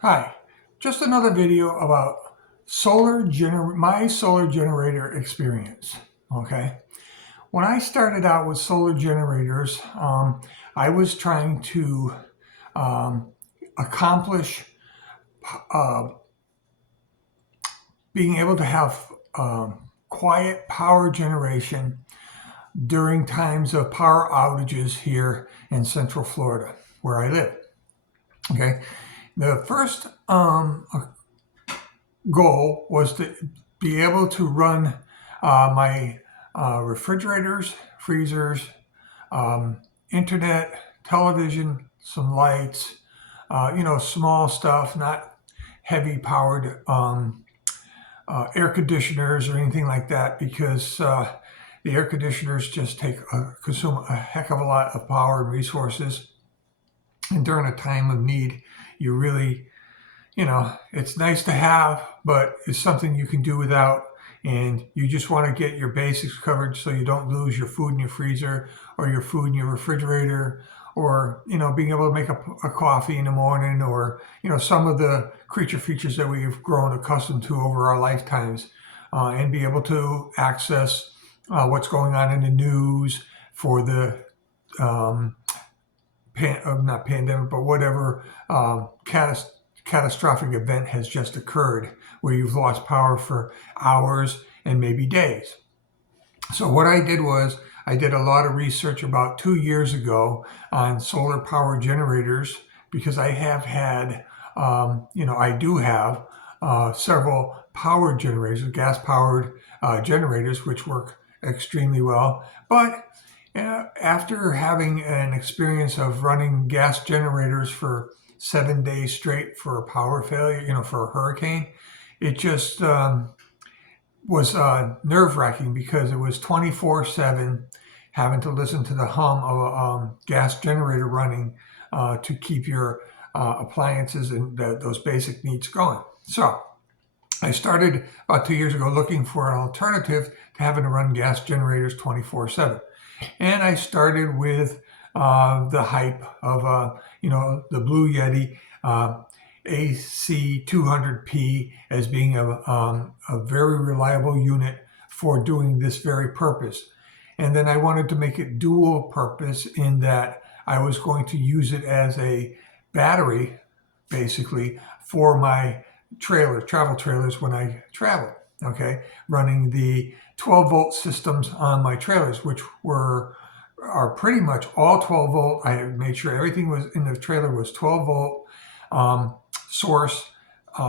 Hi, just another video about my solar generator experience. Okay, when I started out with solar generators, I was trying to um, accomplish uh, being able to have quiet power generation during times of power outages here in Central Florida, where I live. Okay, the first goal was to be able to run my refrigerators, freezers, internet, television, some lights, small stuff, not heavy powered air conditioners or anything like that, because the air conditioners just consume a heck of a lot of power and resources. And during a time of need, you really it's nice to have, but it's something you can do without. And you just want to get your basics covered so you don't lose your food in your freezer or your food in your refrigerator, or, being able to make a coffee in the morning, or, some of the creature features that we've grown accustomed to over our lifetimes, and be able to access what's going on in the news for the um, not pandemic, but whatever catastrophic event has just occurred where you've lost power for hours and maybe days. So what I did was I did a lot of research about 2 years ago on solar power generators, because I have had, I do have several power generators, gas powered generators, which work extremely well. But after having an experience of running gas generators for 7 days straight for a power failure, for a hurricane, it just was nerve wracking, because it was 24/7 having to listen to the hum of a gas generator running to keep your appliances and those basic needs going. So I started about 2 years ago looking for an alternative to having to run gas generators 24/7. And I started with the hype of, the Blue Yeti AC200P as being a very reliable unit for doing this very purpose. And then I wanted to make it dual purpose, in that I was going to use it as a battery, basically, for my travel trailers when I travel. Okay, running the 12-volt systems on my trailers, which are pretty much all 12 volt. I made sure everything was in the trailer was 12 volt source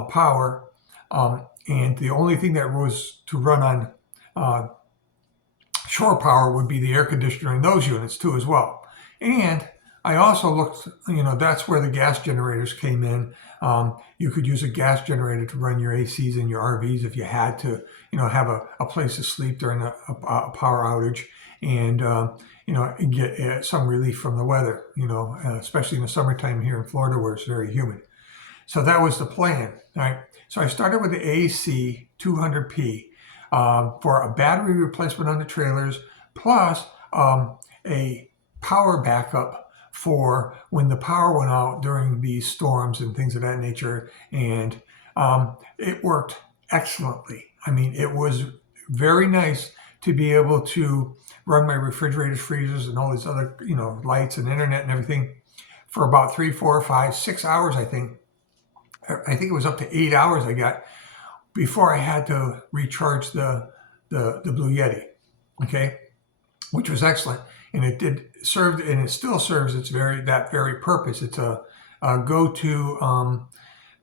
power, and the only thing that was to run on shore power would be the air conditioner in those units too as well. And I also looked, that's where the gas generators came in. You could use a gas generator to run your ACs and your RVs if you had to, have a place to sleep during a power outage, and, get some relief from the weather, especially in the summertime here in Florida where it's very humid. So that was the plan, right? So I started with the AC 200P for a battery replacement on the trailers, plus a power backup for when the power went out during these storms and things of that nature. And it worked excellently. I mean, it was very nice to be able to run my refrigerators, freezers, and all these other, lights and internet and everything for about 3, 4, 5, 6 hours, I think. I think it was up to 8 hours I got before I had to recharge the Blue Yeti. Okay, which was excellent, and it did serve, and it still serves that very purpose. It's a go-to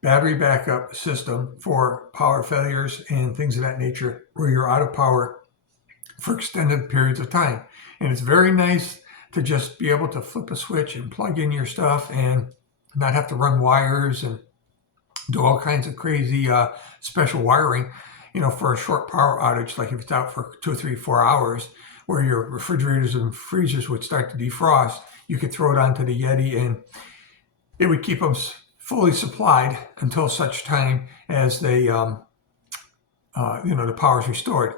battery backup system for power failures and things of that nature, where you're out of power for extended periods of time. And it's very nice to just be able to flip a switch and plug in your stuff and not have to run wires and do all kinds of crazy special wiring, for a short power outage, like if it's out for 2, 3, 4 hours, where your refrigerators and freezers would start to defrost. You could throw it onto the Yeti, and it would keep them fully supplied until such time as they, the power is restored.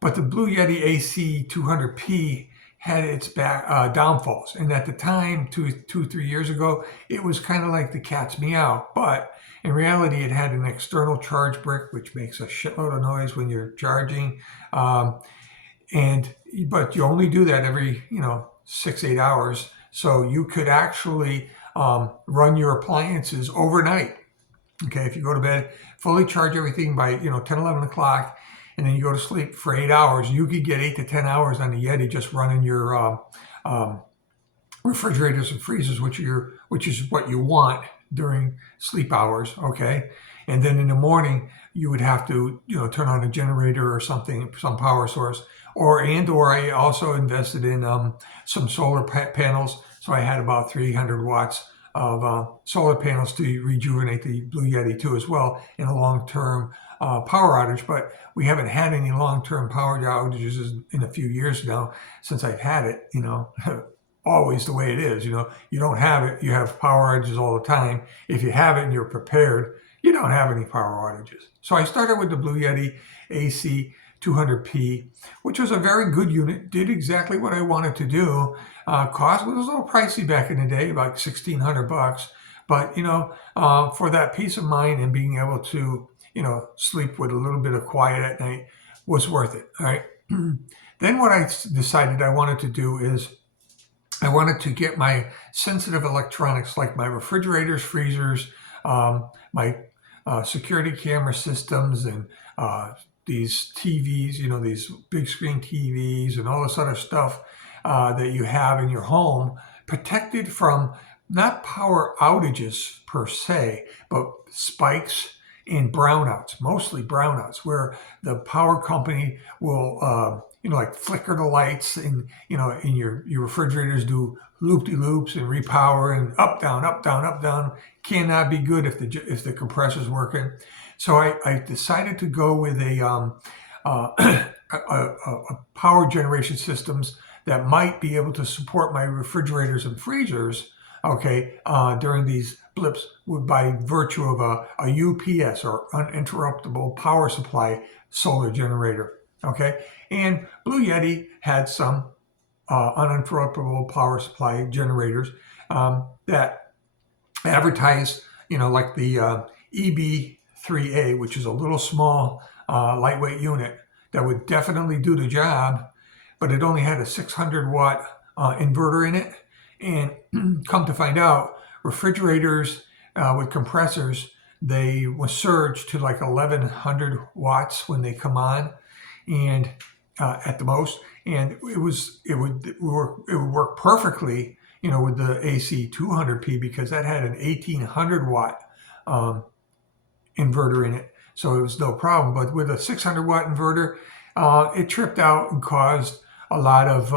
But the Blue Yeti AC 200P had its downfalls. And at the time, 3 years ago, it was kind of like the cat's meow. But in reality, it had an external charge brick, which makes a shitload of noise when you're charging. But you only do that every 6-8 hours. So you could actually run your appliances overnight. Okay, if you go to bed, fully charge everything by 10, 11 o'clock, and then you go to sleep for 8 hours, you could get 8 to 10 hours on the Yeti just running your refrigerators and freezers, which is what you want during sleep hours. Okay, and then in the morning you would have to turn on a generator or something, some power source, or I also invested in some solar panels, so I had about 300 watts of solar panels to rejuvenate the Blue Yeti too as well in a long-term power outage. But we haven't had any long-term power outages in a few years now since I've had it. Always the way it is. You don't have it, you have power outages all the time. If you have it and you're prepared, you don't have any power outages. So I started with the Blue Yeti AC 200p, which was a very good unit, did exactly what I wanted to do. Cost was a little pricey back in the day, about $1,600, but for that peace of mind and being able to sleep with a little bit of quiet at night was worth it. All right. Then what I decided I wanted to do is I wanted to get my sensitive electronics, like my refrigerators, freezers, my security camera systems, and these TVs, these big screen TVs and all this other stuff that you have in your home, protected from not power outages per se, but spikes and brownouts, mostly brownouts, where the power company will like flicker the lights, and in your refrigerators do loop-de-loops and repower and up down up down up down. Cannot be good if the compressor's working. So I decided to go with a power generation systems that might be able to support my refrigerators and freezers, okay, during these blips, by virtue of a UPS, or uninterruptible power supply solar generator. Okay, and Blue Yeti had some uninterruptible power supply generators that advertise, like the EB3A, which is a little small lightweight unit that would definitely do the job, but it only had a 600 watt inverter in it. And come to find out, refrigerators with compressors, they will surge to like 1100 watts when they come on, and at the most, and it would work perfectly, with the AC 200p, because that had an 1800 watt inverter in it, so it was no problem. But with a 600 watt inverter, it tripped out and caused a lot of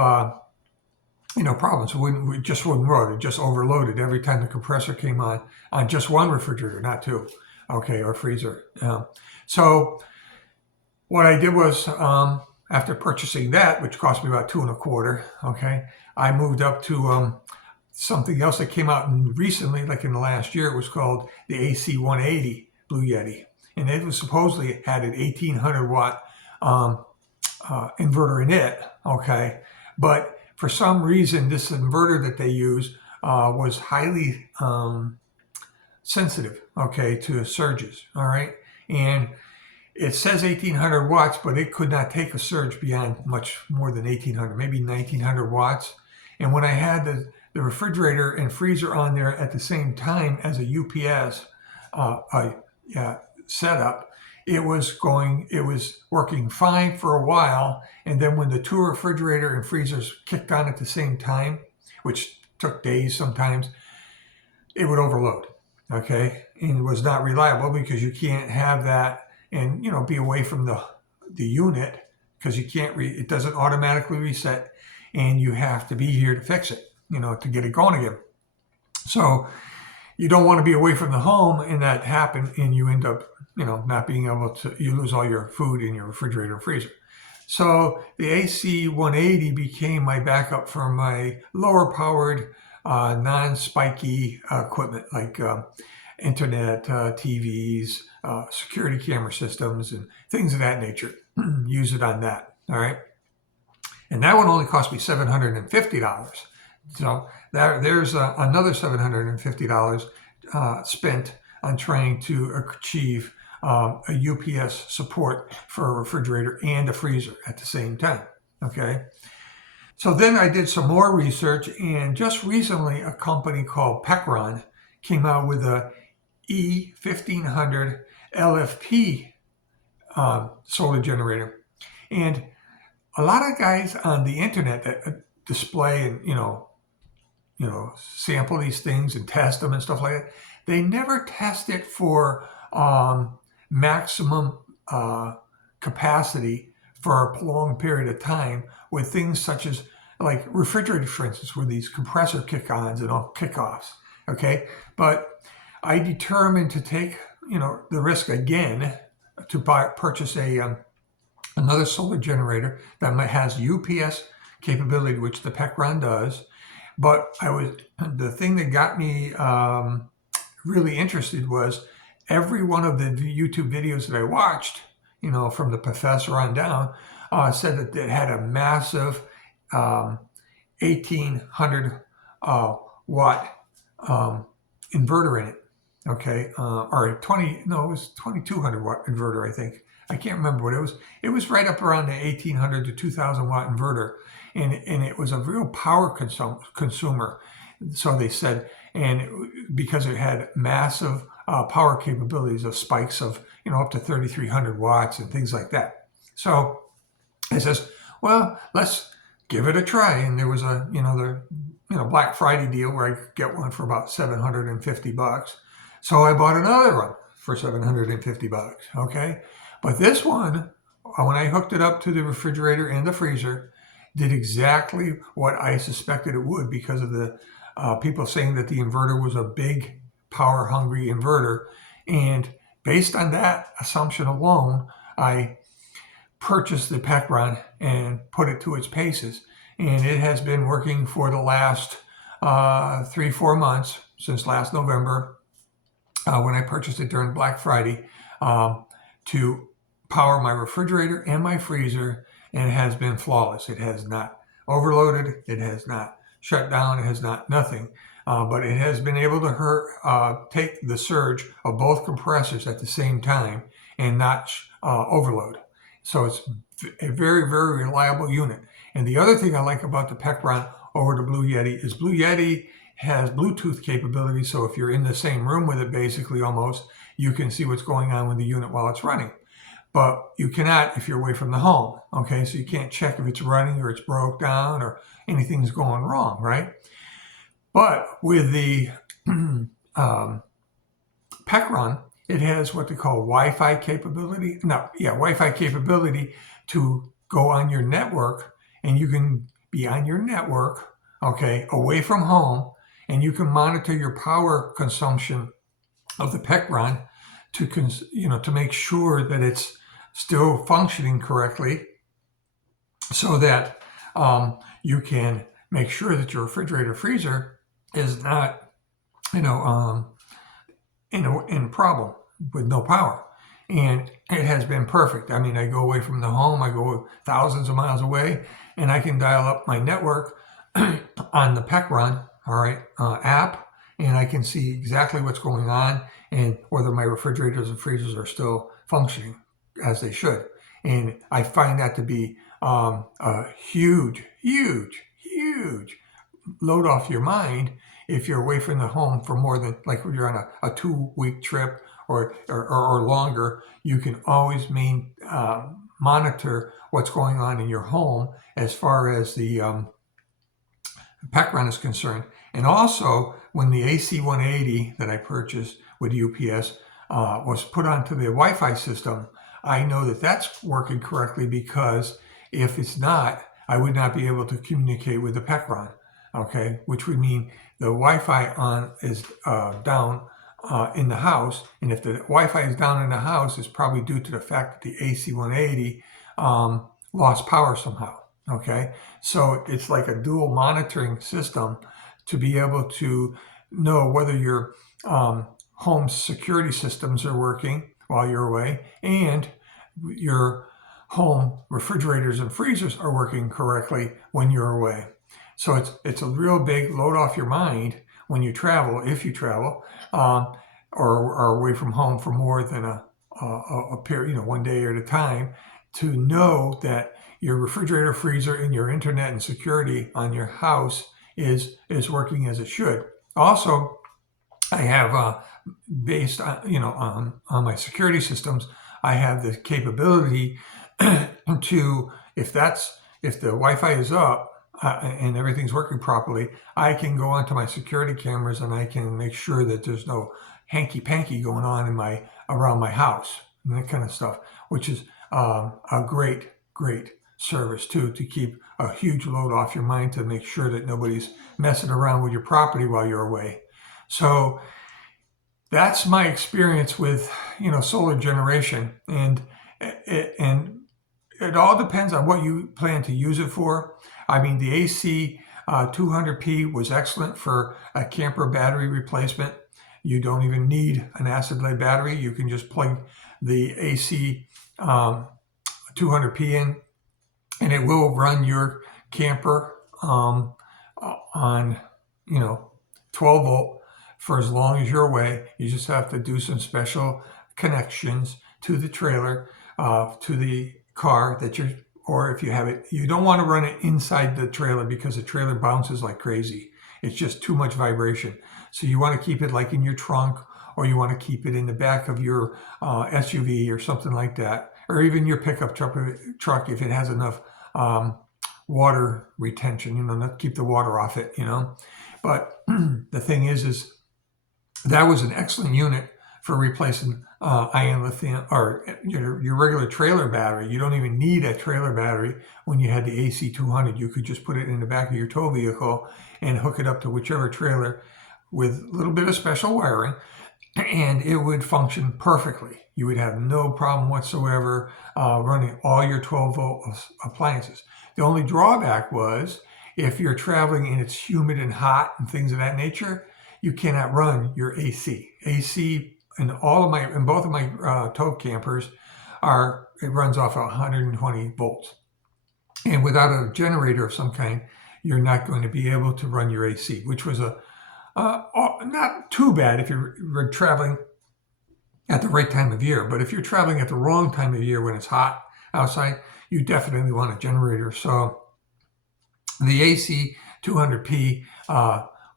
problems. It just wouldn't run. It just overloaded every time the compressor came on just one refrigerator, not two, okay, or freezer. So what I did was, after purchasing that, which cost me about $2.25, okay, I moved up to something else that came out recently, like in the last year. It was called the AC 180 Blue Yeti, and it was supposedly had an 1800 watt inverter in it, okay, but for some reason this inverter that they use was highly sensitive, okay, to surges. All right, and it says 1800 watts, but it could not take a surge beyond much more than 1800, maybe 1900 watts. And when I had the refrigerator and freezer on there at the same time as a UPS setup, it was working fine for a while. And then when the two refrigerator and freezers kicked on at the same time, which took days sometimes, it would overload, okay? And it was not reliable, because you can't have that and be away from the unit, because you can't it doesn't automatically reset, and you have to be here to fix it, to get it going again. So you don't want to be away from the home and that happen, and you end up not being able to, you lose all your food in your refrigerator and freezer. So the AC 180 became my backup for my lower powered non-spiky equipment, like internet, TVs, security camera systems, and things of that nature. Use it on that. All right. And that one only cost me $750. So there's another $750 spent on trying to achieve a UPS support for a refrigerator and a freezer at the same time. Okay. So then I did some more research, and just recently a company called Pecron came out with a E1500 LFP solar generator. And a lot of guys on the internet that display and sample these things and test them and stuff like that, they never test it for maximum capacity for a prolonged period of time with things such as like refrigerators, for instance, with these compressor kick-ons and all kick-offs. Okay, but I determined to take the risk again to purchase another solar generator that has UPS capability, which the Pecron does. But the thing that got me really interested was every one of the YouTube videos that I watched, from the professor on down, said that it had a massive 1800 watt inverter in it. Okay, or it was 2200 watt inverter, I think. I can't remember what it was. It was right up around the 1800 to 2000 watt inverter, and it was a real power consumer. So they said, and because it had massive power capabilities of spikes of up to 3300 watts and things like that. So I says, well, let's give it a try. And there was a Black Friday deal where I could get one for about $750. So I bought another one for $750. Okay. But this one, when I hooked it up to the refrigerator and the freezer, did exactly what I suspected it would because of the people saying that the inverter was a big power-hungry inverter. And based on that assumption alone, I purchased the Pecron and put it to its paces. And it has been working for the last 3-4 months, since last November, when I purchased it during Black Friday, to power my refrigerator and my freezer, and it has been flawless. It has not overloaded, it has not shut down, it has not nothing, but it has been able to take the surge of both compressors at the same time and not overload. So it's a very, very reliable unit. And the other thing I like about the Pecron over the Blue Yeti is Blue Yeti has Bluetooth capability, so if you're in the same room with it, basically almost, you can see what's going on with the unit while it's running. But you cannot if you're away from the home, okay? So you can't check if it's running or it's broke down or anything's going wrong, right? But with the Pecron, it has what they call Wi-Fi capability. Wi-Fi capability to go on your network, and you can be on your network, okay, away from home, and you can monitor your power consumption of the Pecron to make sure that it's still functioning correctly, so that you can make sure that your refrigerator freezer is not in a problem with no power. And it has been perfect. I mean, I go away from the home, I go thousands of miles away, and I can dial up my network on the Pecron, app, and I can see exactly what's going on and whether my refrigerators and freezers are still functioning as they should. And I find that to be a huge, huge, huge load off your mind if you're away from the home for more than, like, when you're on a 2-week trip or longer. You can always monitor what's going on in your home as far as the Pecron is concerned. And also, when the AC180 that I purchased with UPS was put onto the Wi-Fi system, I know that that's working correctly, because if it's not, I would not be able to communicate with the Pecron, okay? Which would mean the Wi-Fi is down in the house, and if the Wi-Fi is down in the house, it's probably due to the fact that the AC180 lost power somehow, okay? So it's like a dual monitoring system to be able to know whether your home security systems are working while you're away, and your home refrigerators and freezers are working correctly when you're away. So it's a real big load off your mind when you travel, if you travel, or are away from home for more than a period, one day at a time, to know that your refrigerator, freezer, and your internet and security on your house is working as it should. Also, I have based on my security systems, I have the capability to, if the Wi-Fi is up and everything's working properly, I can go onto my security cameras and I can make sure that there's no hanky-panky going on around my house and that kind of stuff, which is a great service too, to keep a huge load off your mind, to make sure that nobody's messing around with your property while you're away. So that's my experience with solar generation, and it all depends on what you plan to use it for. I mean, the AC 200P was excellent for a camper battery replacement. You don't even need an acid-lay battery. You can just plug the AC 200P in, and it will run your camper on 12 volt for as long as you're away. You just have to do some special connections to the trailer, to the car or if you have it, you don't want to run it inside the trailer because the trailer bounces like crazy. It's just too much vibration. So you want to keep it like in your trunk, or you want to keep it in the back of your SUV or something like that, or even your pickup truck if it has enough water retention, not keep the water off it, But the thing is that was an excellent unit for replacing ion lithium or your regular trailer battery. You don't even need a trailer battery when you had the AC 200. You could just put it in the back of your tow vehicle and hook it up to whichever trailer with a little bit of special wiring, and it would function perfectly. You would have no problem whatsoever running all your 12 volt appliances. The only drawback was if you're traveling and it's humid and hot and things of that nature, you cannot run your AC. AC in both of my tow campers it runs off 120 volts. And without a generator of some kind, you're not going to be able to run your AC, which was not too bad if you're traveling at the right time of year. But if you're traveling at the wrong time of year when it's hot outside, you definitely want a generator. So the AC 200P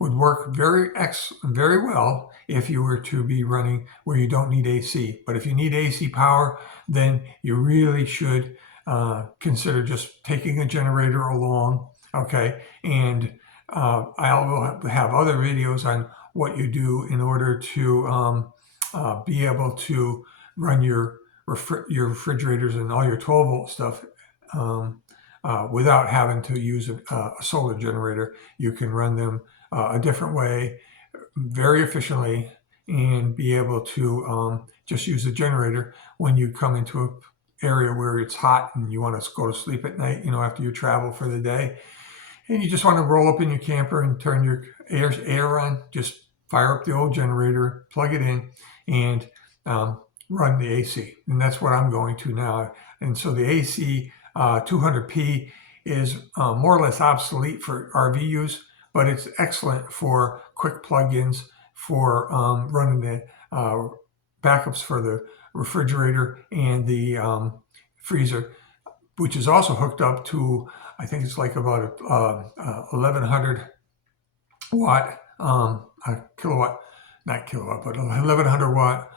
would work very well if you were to be running where you don't need AC. But if you need AC power, then you really should consider just taking a generator along, okay? And I'll have other videos on what you do in order to be able to run your refrigerators and all your 12 volt stuff without having to use a solar generator. You can run them a different way, very efficiently, and be able to just use a generator when you come into an area where it's hot and you want to go to sleep at night, after you travel for the day. And you just want to roll up in your camper and turn your air on, just fire up the old generator, plug it in, and run the AC. And that's what I'm going to now. And so the AC 200P is more or less obsolete for RV use, but it's excellent for quick plug-ins for running the backups for the refrigerator and the freezer, which is also hooked up to, I think it's like about 1100 watt, kilowatt, not kilowatt, but 1100 watt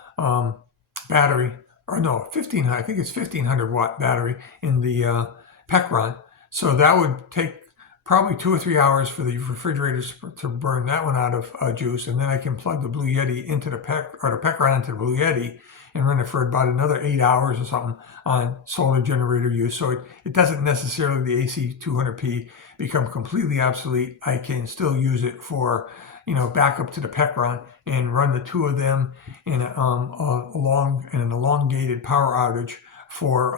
battery, or no, 1500, I think it's 1500 watt battery in the Pecron. So that would take probably 2 or 3 hours for the refrigerators to burn that one out of juice. And then I can plug the Blue Yeti into the Pecron into the Blue Yeti and run it for about another 8 hours or something on solar generator use. So it doesn't necessarily, the AC 200P, become completely obsolete. I can still use it for, back up to the Pecron and run the two of them in an elongated power outage for,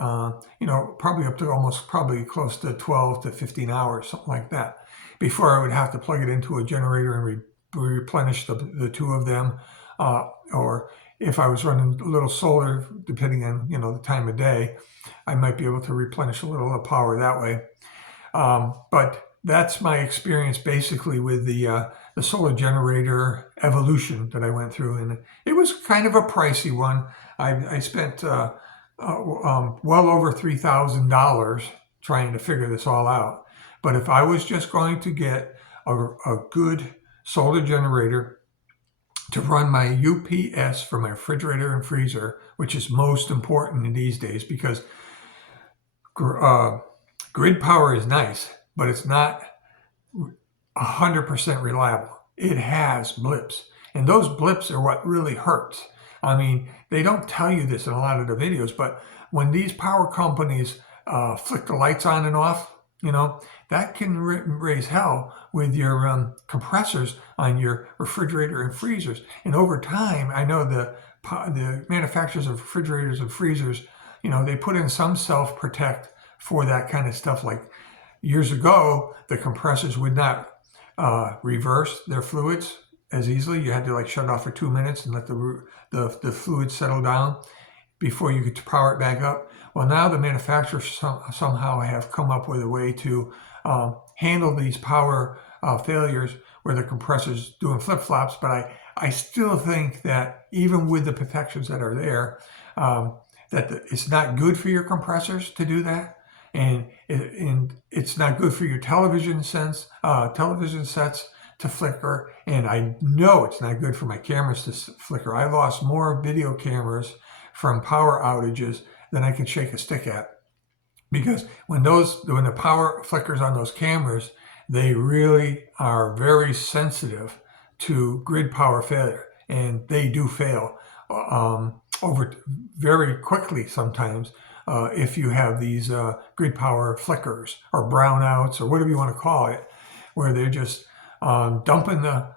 probably up to probably close to 12 to 15 hours, something like that, before I would have to plug it into a generator and replenish the two of them or if I was running a little solar, depending on the time of day, I might be able to replenish a little of power that way. But that's my experience basically with the solar generator evolution that I went through, and it was kind of a pricey one. I spent well over $3,000 trying to figure this all out. But if I was just going to get a good solar generator to run my UPS for my refrigerator and freezer, which is most important in these days, because grid power is nice, but it's not 100% reliable. It has blips, and those blips are what really hurts. I mean, they don't tell you this in a lot of the videos, but when these power companies flick the lights on and off, that can raise hell with your compressors on your refrigerator and freezers. And over time, I know the manufacturers of refrigerators and freezers, they put in some self-protect for that kind of stuff. Like years ago, the compressors would not reverse their fluids as easily. You had to like shut it off for 2 minutes and let the fluid settle down before you could power it back up. Well, now the manufacturers somehow have come up with a way to handle these power failures where the compressor's doing flip-flops. But I still think that even with the protections that are there, it's not good for your compressors to do that. And it's not good for your television sets to flicker. And I know it's not good for my cameras to flicker. I lost more video cameras from power outages than I could shake a stick at. Because when the power flickers on those cameras, they really are very sensitive to grid power failure. And they do fail over very quickly sometimes. If you have these grid power flickers or brownouts or whatever you want to call it, where they're just dumping the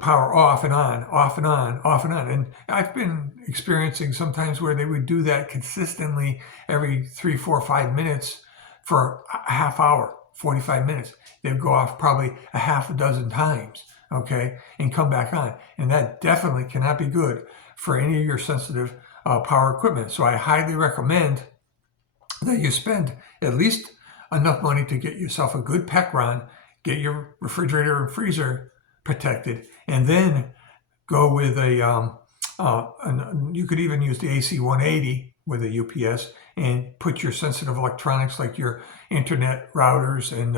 power off and on, off and on, off and on. And I've been experiencing sometimes where they would do that consistently every 3, 4, 5 minutes for a half hour, 45 minutes. They'd go off probably a half a dozen times, okay, and come back on. And that definitely cannot be good for any of your sensitive power equipment. So I highly recommend that you spend at least enough money to get yourself a good PECRON, get your refrigerator and freezer protected, and then go with you could even use the AC180 with a UPS and put your sensitive electronics like your internet routers and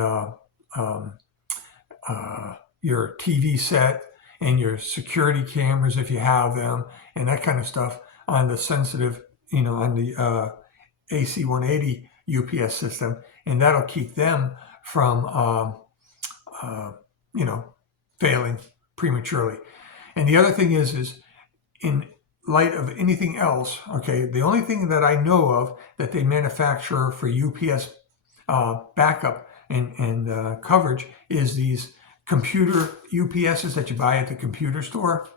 your TV set and your security cameras if you have them and that kind of stuff on the sensitive, on the AC180 UPS system, and that'll keep them from failing prematurely. And the other thing is in light of anything else, okay, the only thing that I know of that they manufacture for UPS backup and coverage is these computer UPSs that you buy at the computer store.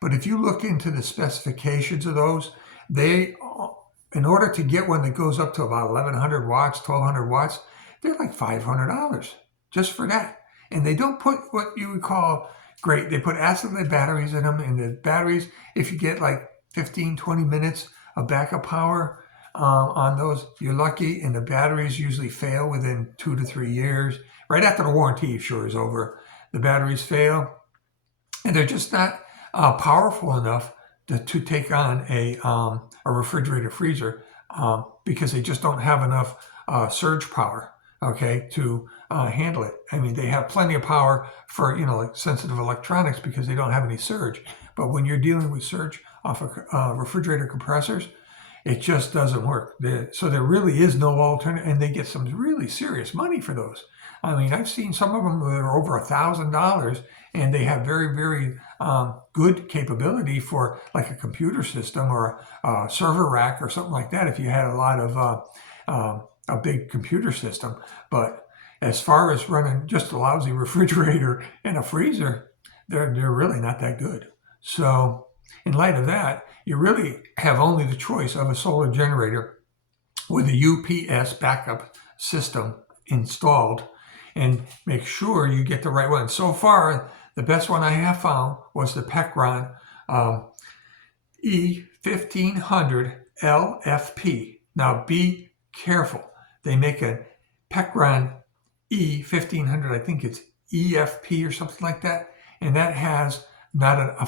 But if you look into the specifications of those, in order to get one that goes up to about 1,100 watts, 1,200 watts, they're like $500 just for that. And they don't put what you would call great. They put acid-lead batteries in them, and the batteries, if you get like 15, 20 minutes of backup power on those, you're lucky, and the batteries usually fail within 2 to 3 years. Right after the warranty sure is over, the batteries fail, and they're just not powerful enough to take on a refrigerator freezer because they just don't have enough surge power, okay, to handle it. I mean, they have plenty of power for, like sensitive electronics because they don't have any surge. But when you're dealing with surge off of refrigerator compressors, it just doesn't work. So there really is no alternative, and they get some really serious money for those. I mean, I've seen some of them that are over $1,000, and they have very, very good capability for like a computer system or a server rack or something like that if you had a lot of a big computer system. But as far as running just a lousy refrigerator and a freezer, they're really not that good. So in light of that, you really have only the choice of a solar generator with a UPS backup system installed, and make sure you get the right one. So far, the best one I have found was the PECRON E1500 LFP. Now be careful. They make a Pecron E1500, I think it's EFP or something like that, and that has not a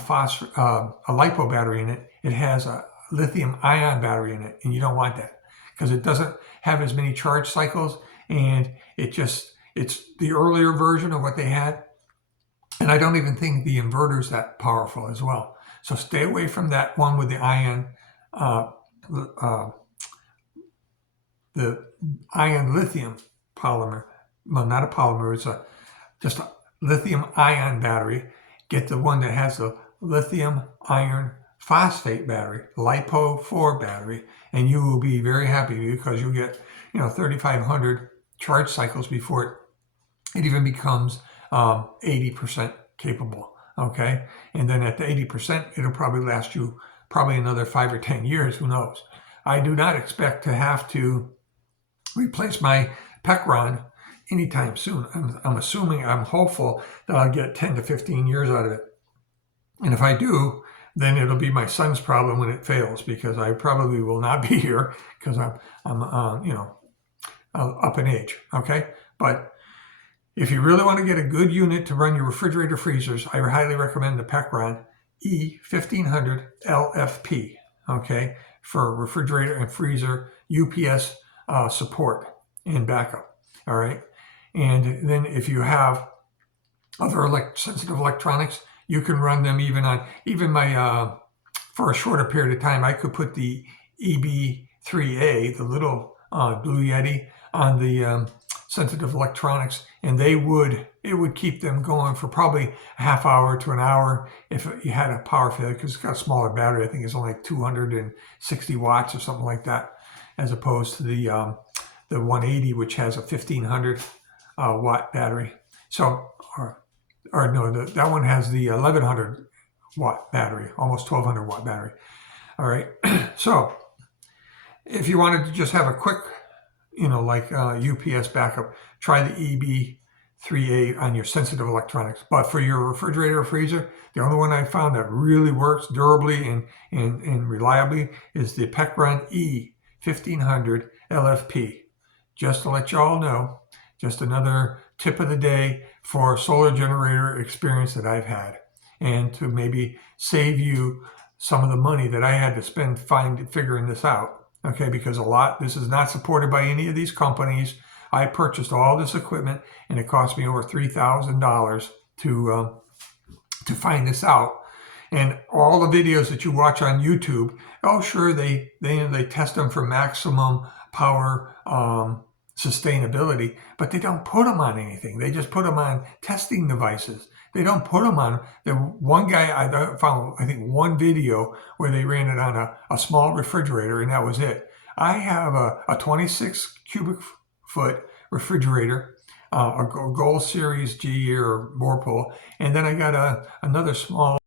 LiPo battery in it. It has a lithium ion battery in it, and you don't want that because it doesn't have as many charge cycles, and it's the earlier version of what they had, and I don't even think the inverter's that powerful as well. So stay away from that one with the ion, the ion lithium polymer. Well, not a polymer, it's just a lithium ion battery. Get the one that has the lithium iron phosphate battery, LiPo 4 battery, and you will be very happy because you'll get 3,500 charge cycles before it even becomes 80% capable. Okay, and then at the 80%, it'll probably last you another 5 or 10 years. Who knows? I do not expect to have to replace my Pecron anytime soon. I'm hopeful that I'll get 10 to 15 years out of it. And if I do, then it'll be my son's problem when it fails, because I probably will not be here because I'm up in age. Okay, but if you really want to get a good unit to run your refrigerator freezers, I highly recommend the Pecron E1500 LFP. Okay, for refrigerator and freezer UPS support and backup. All right, and then if you have other sensitive electronics, you can run them even my for a shorter period of time. I could put the EB3A, the little Blue Yeti, on the sensitive electronics, and it would keep them going for probably a half hour to an hour if you had a power failure, because it's got a smaller battery. I think it's only like 260 watts or something like that, as opposed to the 180, which has a 1500 watt battery. So, or no, that one has the 1100 watt battery, almost 1200 watt battery. All right, so if you wanted to just have a quick, UPS backup, try the EB3A on your sensitive electronics. But for your refrigerator or freezer, the only one I found that really works durably and reliably is the Pecron E1500 LFP. Just to let you all know, just another tip of the day for solar generator experience that I've had, and to maybe save you some of the money that I had to spend figuring this out. Okay, because this is not supported by any of these companies. I purchased all this equipment, and it cost me over $3,000 to find this out. And all the videos that you watch on YouTube, sure, they test them for maximum power sustainability, but they don't put them on anything. They just put them on testing devices. They don't put them on. The one guy I found, I think, one video where they ran it on a small refrigerator, and that was it. I have a 26 cubic foot refrigerator, a Gold Series GE or Whirlpool, and then I got another small